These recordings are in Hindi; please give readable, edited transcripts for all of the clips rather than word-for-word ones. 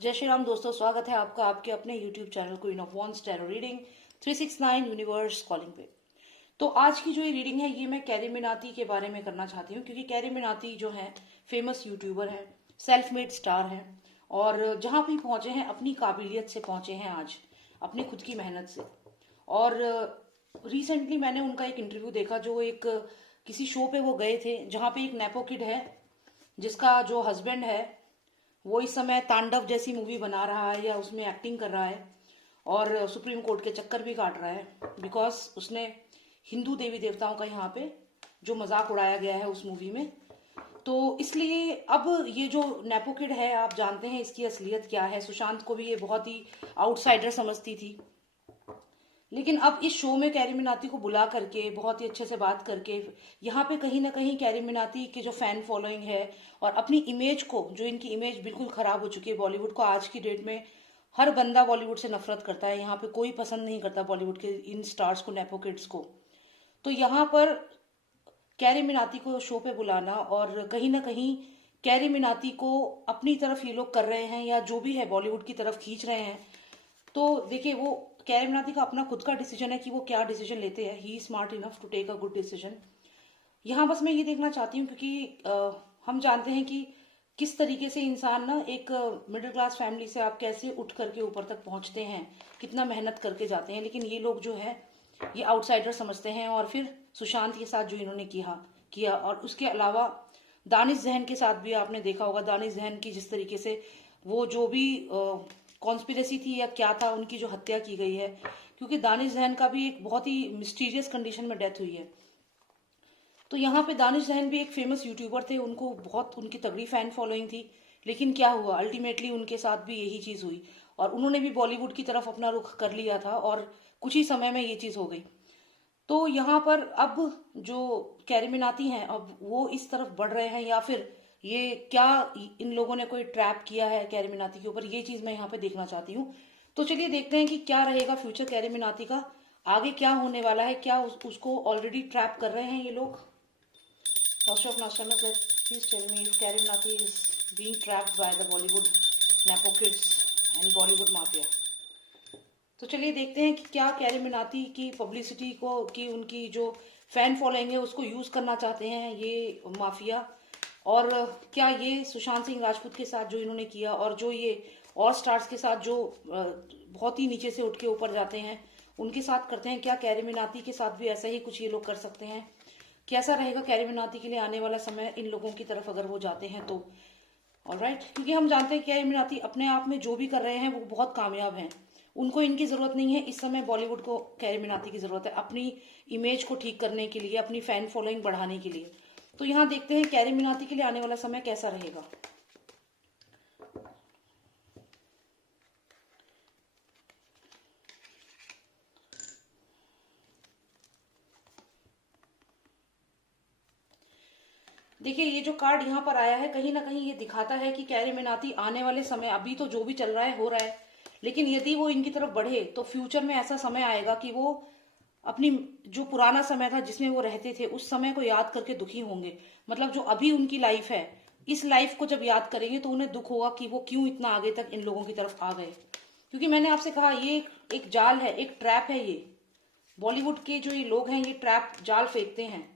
जय श्री राम दोस्तों, स्वागत है आपका आपके अपने YouTube channel queen of wands tarot reading 369 universe calling पे। तो आज की जो ये रीडिंग है ये मैं कैरी मिनाती के बारे में करना चाहती हूँ, क्योंकि कैरी मिनाती जो है फेमस यूट्यूबर है, सेल्फ मेड स्टार है, और जहाँ भी पहुंचे हैं अपनी काबिलियत से पहुंचे हैं, आज अपनी खुद की मेहनत से। और रिसेंटली मैंने उनका एक इंटरव्यू देखा, जो एक किसी शो पे वो गए थे, जहाँ पे एक नेपो किड है जिसका जो हस्बैंड है वो इस समय तांडव जैसी मूवी बना रहा है या उसमें एक्टिंग कर रहा है, और सुप्रीम कोर्ट के चक्कर भी काट रहा है बिकॉज उसने हिंदू देवी देवताओं का यहाँ पे जो मजाक उड़ाया गया है उस मूवी में। तो इसलिए अब ये जो नेपो किड है, आप जानते हैं इसकी असलियत क्या है। सुशांत को भी ये बहुत ही आउटसाइडर समझती थी, लेकिन अब इस शो में कैरी मिनाती को बुला करके बहुत ही अच्छे से बात करके यहाँ पे कहीं ना कहीं कैरी मिनाती की जो फैन फॉलोइंग है और अपनी इमेज को, जो इनकी इमेज बिल्कुल खराब हो चुकी है बॉलीवुड को आज की डेट में, हर बंदा बॉलीवुड से नफरत करता है। यहाँ पे कोई पसंद नहीं करता बॉलीवुड के इन स्टार्स को, नेपो किड्स को। तो यहाँ पर कैरी मिनाती को शो पे बुलाना और कहीं ना कहीं कैरी मिनाती को अपनी तरफ ये लोग कर रहे हैं, या जो भी है बॉलीवुड की तरफ खींच रहे हैं। तो देखिए, वो कैरी मिनाती का अपना खुद का डिसीजन है कि वो क्या डिसीजन लेते हैं। He smart enough to take a good decision. यहाँ बस मैं ये देखना चाहती हूँ, क्योंकि हम जानते हैं कि किस तरीके से इंसान ना, एक मिडिल क्लास फैमिली से आप कैसे उठ करके ऊपर तक पहुंचते हैं, कितना मेहनत करके जाते हैं। लेकिन ये लोग जो है ये आउटसाइडर समझते हैं, और फिर सुशांत के साथ जो इन्होंने किया और उसके अलावा दानिश जहन के साथ भी आपने देखा होगा, दानिश जहन की जिस तरीके से वो जो भी कॉन्स्पिरेसी थी या क्या था, उनकी जो हत्या की गई है, क्योंकि दानिश जहन का भी एक बहुत ही मिस्टीरियस कंडीशन में डेथ हुई है। तो यहाँ पे दानिश जहन भी एक फेमस यूट्यूबर थे, उनको बहुत उनकी तगड़ी फैन फॉलोइंग थी। लेकिन क्या हुआ, अल्टीमेटली उनके साथ भी यही चीज हुई, और उन्होंने भी बॉलीवुड की तरफ अपना रुख कर लिया था, और कुछ ही समय में ये चीज हो गई। तो यहाँ पर अब जो कैरी मिनाती हैं, अब वो इस तरफ बढ़ रहे हैं, या फिर ये क्या इन लोगों ने कोई ट्रैप किया है कैरी मिनाती के ऊपर, ये चीज मैं यहाँ पे देखना चाहती हूँ। तो चलिए देखते हैं कि क्या रहेगा फ्यूचर कैरी मिनाती का, आगे क्या होने वाला है। क्या उसको ऑलरेडी ट्रैप कर रहे हैं ये लोग? Master of Nostradamus, please tell me if Carrie Minati is being trapped by the Bollywood nepo kids and Bollywood mafia। तो चलिए देखते हैं कि क्या कैरी मिनाती की पब्लिसिटी को, कि उनकी जो फैन फॉलोइंग है उसको यूज करना चाहते हैं ये माफिया, और क्या ये सुशांत सिंह राजपूत के साथ जो इन्होंने किया, और जो ये और स्टार्स के साथ जो बहुत ही नीचे से उठ के ऊपर जाते हैं उनके साथ करते हैं, क्या कैरी मिनाती के साथ भी ऐसा ही कुछ ये लोग कर सकते हैं? कैसा रहेगा कैरी मिनाती के लिए आने वाला समय इन लोगों की तरफ अगर वो जाते हैं तो? ऑलराइट, क्योंकि हम जानते हैं कैरी मिनाती अपने आप में जो भी कर रहे हैं वो बहुत कामयाब हैं। उनको इनकी जरूरत नहीं है इस समय, बॉलीवुड को कैरी मिनाती की जरूरत है अपनी इमेज को ठीक करने के लिए, अपनी फैन फॉलोइंग बढ़ाने के लिए। तो यहाँ देखते हैं कैरी मिनाती के लिए आने वाला समय कैसा रहेगा। देखिए, ये जो कार्ड यहाँ पर आया है कहीं ना कहीं ये दिखाता है कि कैरी मिनाती आने वाले समय, अभी तो जो भी चल रहा है हो रहा है, लेकिन यदि वो इनकी तरफ बढ़े तो फ्यूचर में ऐसा समय आएगा कि वो अपनी जो पुराना समय था जिसमें वो रहते थे उस समय को याद करके दुखी होंगे। मतलब जो अभी उनकी लाइफ है, इस लाइफ को जब याद करेंगे तो उन्हें दुख होगा कि वो क्यों इतना आगे तक इन लोगों की तरफ आ गए। क्योंकि मैंने आपसे कहा ये एक जाल है, एक ट्रैप है। ये बॉलीवुड के जो ये लोग हैं ये ट्रैप जाल फेंकते हैं।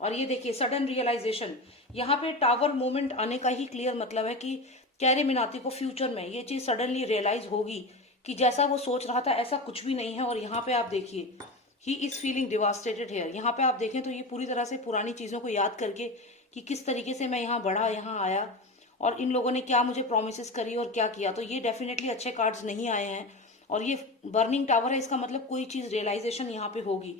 और ये देखिए सडन रियलाइजेशन, यहाँ पे टावर मोमेंट आने का ही क्लियर मतलब है कि कैरी मिनाती को फ्यूचर में ये चीज सडनली रियलाइज होगी कि जैसा वो सोच रहा था ऐसा कुछ भी नहीं है। और यहाँ पे आप देखिए, he is feeling devastated here. यहाँ पे आप देखें तो ये पूरी तरह से पुरानी चीजों को याद करके कि किस तरीके से मैं यहाँ बढ़ा, यहाँ आया, और इन लोगों ने क्या मुझे प्रोमिस करी और क्या किया। तो ये डेफिनेटली अच्छे कार्ड्स नहीं आए हैं, और ये बर्निंग टावर है, इसका मतलब कोई चीज रियलाइजेशन यहाँ पे होगी।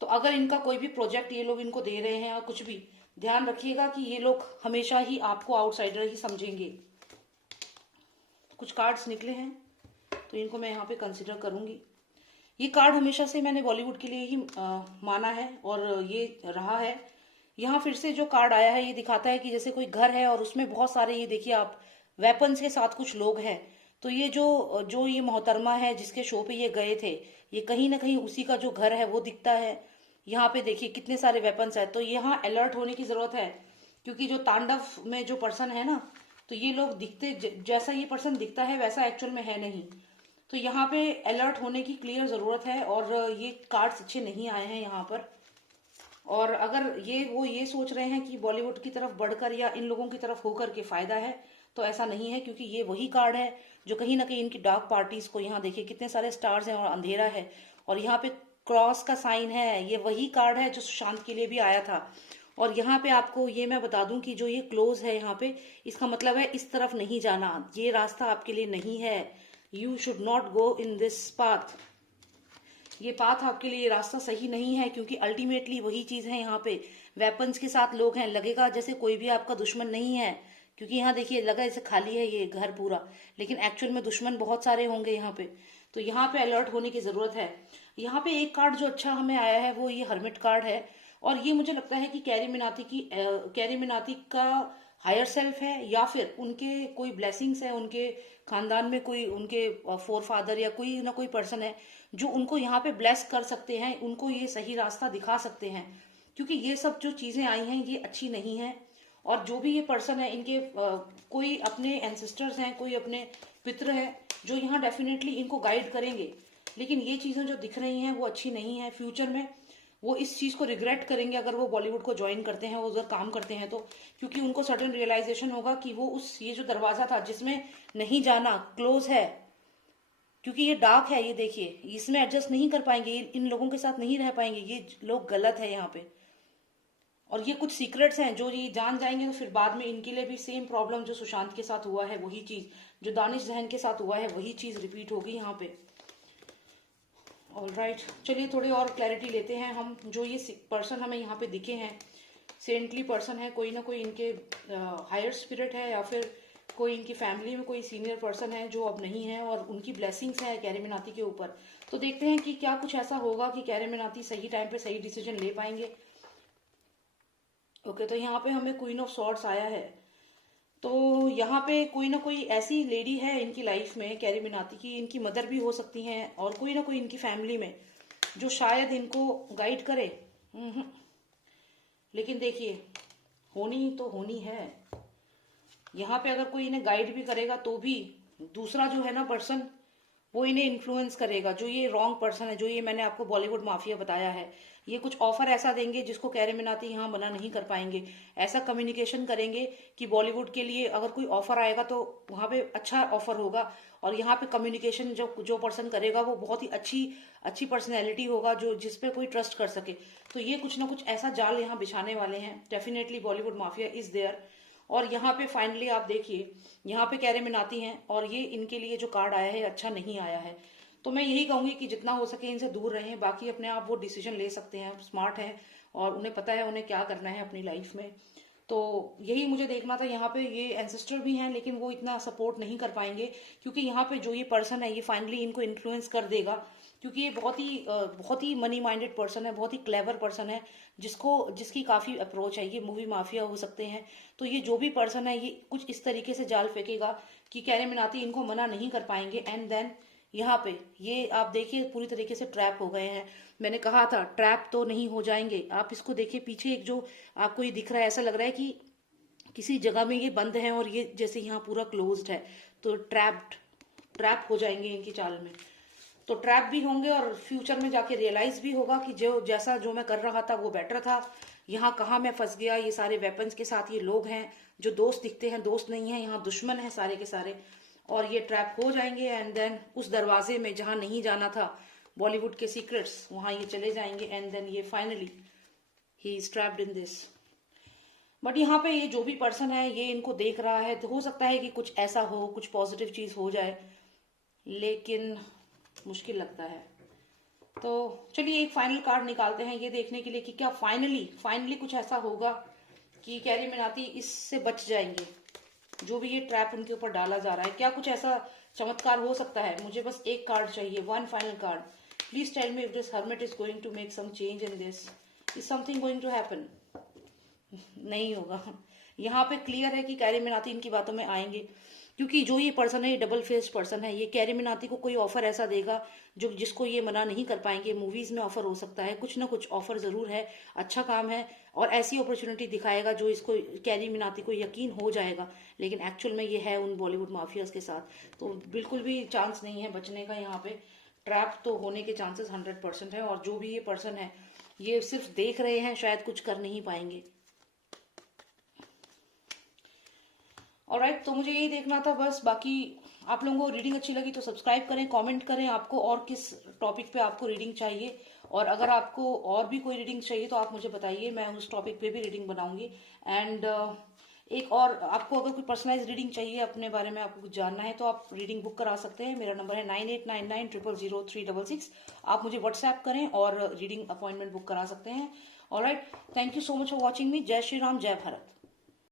तो अगर इनका कोई भी प्रोजेक्ट ये लोग इनको दे रहे हैं और कुछ भी, ध्यान रखिएगा कि ये लोग हमेशा ही आपको आउटसाइडर ही समझेंगे। कुछ कार्ड्स निकले हैं तो इनको मैं यहाँ पे कंसिडर करूंगी। ये कार्ड हमेशा से मैंने बॉलीवुड के लिए ही माना है, और ये रहा है। यहाँ फिर से जो कार्ड आया है ये दिखाता है कि जैसे कोई घर है और उसमें बहुत सारे, ये देखिए आप, वेपन्स के साथ कुछ लोग हैं। तो ये जो जो ये मोहतरमा है जिसके शो पे ये गए थे, ये कहीं ना कहीं उसी का जो घर है वो दिखता है। यहाँ पे देखिए कितने सारे वेपन्स है, तो यहाँ अलर्ट होने की जरूरत है, क्योंकि जो तांडव में जो पर्सन है ना, तो ये लोग दिखते जैसा ये पर्सन दिखता है वैसा एक्चुअल में है नहीं। तो यहाँ पे अलर्ट होने की क्लियर जरूरत है, और ये कार्ड्स अच्छे नहीं आए हैं यहाँ पर। और अगर ये सोच रहे हैं कि बॉलीवुड की तरफ बढ़कर या इन लोगों की तरफ होकर के फायदा है, तो ऐसा नहीं है, क्योंकि ये वही कार्ड है जो कहीं ना कहीं इनकी डार्क पार्टीज को, यहाँ देखिए कितने सारे स्टार्स हैं और अंधेरा है, और यहाँ पे क्रॉस का साइन है। ये वही कार्ड है जो सुशांत के लिए भी आया था। और यहाँ पे आपको ये मैं बता दूं कि जो ये क्लोज है यहाँ पे, इसका मतलब है इस तरफ नहीं जाना, ये रास्ता आपके लिए नहीं है। You should not go in this path. ये पाथ आपके लिए रास्ता सही नहीं है, क्योंकि अल्टीमेटली वही चीज है यहाँ पे। वेपन्स के साथ लोग हैं, लगेगा जैसे कोई भी आपका दुश्मन नहीं है, क्योंकि यहाँ देखिए लगा जैसे खाली है ये घर पूरा, लेकिन एक्चुअल में दुश्मन बहुत सारे होंगे यहाँ पे। तो यहाँ पे अलर्ट होने की जरूरत है। यहाँ पे एक कार्ड जो अच्छा हमें आया है वो ये हर्मिट कार्ड है, और ये मुझे लगता है कि कैरी मिनाती का हायर सेल्फ है, या फिर उनके कोई ब्लेसिंग्स है, उनके खानदान में कोई उनके फोर फादर या कोई ना कोई पर्सन है जो उनको यहाँ पे ब्लेस कर सकते हैं, उनको ये सही रास्ता दिखा सकते हैं। क्योंकि ये सब जो चीजें आई हैं ये अच्छी नहीं है। और जो भी ये पर्सन है इनके कोई अपने एंसेस्टर्स हैं, कोई अपने पितृ हैं जो यहाँ डेफिनेटली इनको गाइड करेंगे, लेकिन ये चीजें जो दिख रही हैं वो अच्छी नहीं है। फ्यूचर में वो इस चीज को रिग्रेट करेंगे अगर वो बॉलीवुड को ज्वाइन करते हैं, वो उधर काम करते हैं तो, क्योंकि उनको सडन रियलाइजेशन होगा कि वो ये जो दरवाजा था जिसमें नहीं जाना, क्लोज है, क्योंकि ये डार्क है, ये देखिए इसमें एडजस्ट नहीं कर पाएंगे, इन लोगों के साथ नहीं रह पाएंगे, ये लोग गलत है यहाँ पे। और ये कुछ सीक्रेट्स हैं जो ये जान जाएंगे तो फिर बाद में इनके लिए भी सेम प्रॉब्लम जो सुशांत के साथ हुआ है वही चीज, जो दानिश जहन के साथ हुआ है वही चीज रिपीट होगी यहाँ पे। ऑलराइट, चलिए थोड़ी और क्लैरिटी लेते हैं हम। जो ये पर्सन हमें यहाँ पे दिखे हैं, सेंटली पर्सन है, कोई ना कोई इनके हायर स्पिरिट है, या फिर कोई इनकी फैमिली में कोई सीनियर पर्सन है जो अब नहीं है, और उनकी ब्लेसिंग्स है कैरी मिनाती के ऊपर। तो देखते हैं कि क्या कुछ ऐसा होगा कि कैरी मिनाती सही टाइम पे सही डिसीजन ले पाएंगे। ओके, तो यहाँ पे हमें क्वीन ऑफ सॉर्ड्स आया है। तो यहाँ पे कोई ना कोई ऐसी लेडी है इनकी लाइफ में, कैरी मिनाती की, इनकी मदर भी हो सकती हैं, और कोई ना कोई इनकी फैमिली में जो शायद इनको गाइड करे। लेकिन देखिए होनी तो होनी है। यहाँ पे अगर कोई इन्हें गाइड भी करेगा तो भी दूसरा जो है ना पर्सन, वो इन्हें इन्फ्लुएंस करेगा। जो ये रॉन्ग पर्सन है, जो ये मैंने आपको बॉलीवुड माफिया बताया है, ये कुछ ऑफर ऐसा देंगे जिसको कैरी मिनाती यहाँ मना नहीं कर पाएंगे। ऐसा कम्युनिकेशन करेंगे कि बॉलीवुड के लिए अगर कोई ऑफर आएगा तो वहां पे अच्छा ऑफर होगा, और यहाँ पे कम्युनिकेशन जो पर्सन करेगा वो बहुत ही अच्छी पर्सनैलिटी होगा, जो जिसपे कोई ट्रस्ट कर सके। तो ये कुछ ना कुछ ऐसा जाल यहाँ बिछाने वाले हैं। Definitely Bollywood mafia is there. और यहाँ पे फाइनली आप देखिए, यहाँ पे कैरी मिनाती हैं, और ये इनके लिए जो कार्ड आया है अच्छा नहीं आया है। तो मैं यही कहूंगी कि जितना हो सके इनसे दूर रहें। बाकी अपने आप वो डिसीजन ले सकते हैं, स्मार्ट हैं और उन्हें पता है उन्हें क्या करना है अपनी लाइफ में। तो यही मुझे देखना था। यहाँ पे ये एंसेस्टर भी हैं, लेकिन वो इतना सपोर्ट नहीं कर पाएंगे, क्योंकि यहाँ पे जो ये पर्सन है ये फाइनली इनको इन्फ्लुएंस कर देगा, क्योंकि ये बहुत ही मनी माइंडेड पर्सन है, बहुत ही क्लेवर पर्सन है, जिसकी काफी अप्रोच है। ये मूवी माफिया हो सकते हैं। तो ये जो भी पर्सन है ये कुछ इस तरीके से जाल फेंकेगा कि कैरी मिनाती इनको मना नहीं कर पाएंगे। एंड देन यहाँ पे ये आप देखिए पूरी तरीके से ट्रैप हो गए हैं। मैंने कहा था ट्रैप तो नहीं हो जाएंगे। आप इसको देखिए, पीछे एक जो आपको ये दिख रहा है, ऐसा लग रहा है कि किसी जगह में ये बंद है, और ये जैसे यहाँ पूरा क्लोज्ड है। तो ट्रैप हो जाएंगे इनकी चाल में। तो ट्रैप भी होंगे, और फ्यूचर में जाके रियलाइज भी होगा कि जो मैं कर रहा था वो बेटर था। यहाँ कहाँ मैं फंस गया, ये सारे वेपन्स के साथ ये लोग हैं जो दोस्त दिखते हैं, दोस्त नहीं है, यहाँ दुश्मन है सारे के सारे। और ये ट्रैप हो जाएंगे, एंड देन उस दरवाजे में जहां नहीं जाना था बॉलीवुड के सीक्रेट्स, वहां ये चले जाएंगे। एंड देन ये finally he is trapped in this. But यहाँ पे ये जो भी पर्सन है ये इनको देख रहा है, तो हो सकता है कि कुछ ऐसा हो, कुछ पॉजिटिव चीज हो जाए, लेकिन मुश्किल लगता है। तो चलिए एक फाइनल कार्ड निकालते हैं ये देखने के लिए कि क्या फाइनली कुछ ऐसा होगा कि कैरी मिनाती इससे बच जाएंगे। जो भी ये ट्रैप उनके ऊपर डाला जा रहा है, क्या कुछ ऐसा चमत्कार हो सकता है। मुझे बस एक कार्ड चाहिए, one final card. Please tell me if this hermit is going to make some change in this. Is something going to happen? नहीं होगा। यहाँ पे क्लियर है कि कैरी मिनाती इनकी बातों में आएंगे। क्योंकि जो ये पर्सन है ये डबल फेस पर्सन है। ये कैरी मिनाती को कोई ऑफर ऐसा देगा जो जिसको ये मना नहीं कर पाएंगे। मूवीज में ऑफर हो सकता है, कुछ ना कुछ ऑफर जरूर है, अच्छा काम है, और ऐसी अपॉर्चुनिटी दिखाएगा जो इसको कैरी मिनाती को यकीन हो जाएगा। लेकिन एक्चुअल में ये है उन बॉलीवुड माफियाज के साथ, तो बिल्कुल भी चांस नहीं है बचने का। यहाँ पे ट्रैप तो होने के चांसेस 100% है। और जो भी ये पर्सन है ये सिर्फ देख रहे हैं, शायद कुछ कर नहीं पाएंगे। ऑलराइट, तो मुझे यही देखना था बस। बाकी आप लोगों को रीडिंग अच्छी लगी तो सब्सक्राइब करें, कमेंट करें आपको और किस टॉपिक पे आपको रीडिंग चाहिए। और अगर आपको और भी कोई रीडिंग चाहिए तो आप मुझे बताइए, मैं उस टॉपिक पे भी रीडिंग बनाऊंगी। एंड एक और, आपको अगर कोई पर्सनलाइज रीडिंग चाहिए, अपने बारे में आपको कुछ जानना है, तो आप रीडिंग बुक करा सकते हैं। मेरा नंबर है 9899000366। आप मुझे व्हाट्सएप करें और रीडिंग अपॉइंटमेंट बुक करा सकते हैं। Alright, thank you so much for watching मी। जय श्री राम, जय भारत।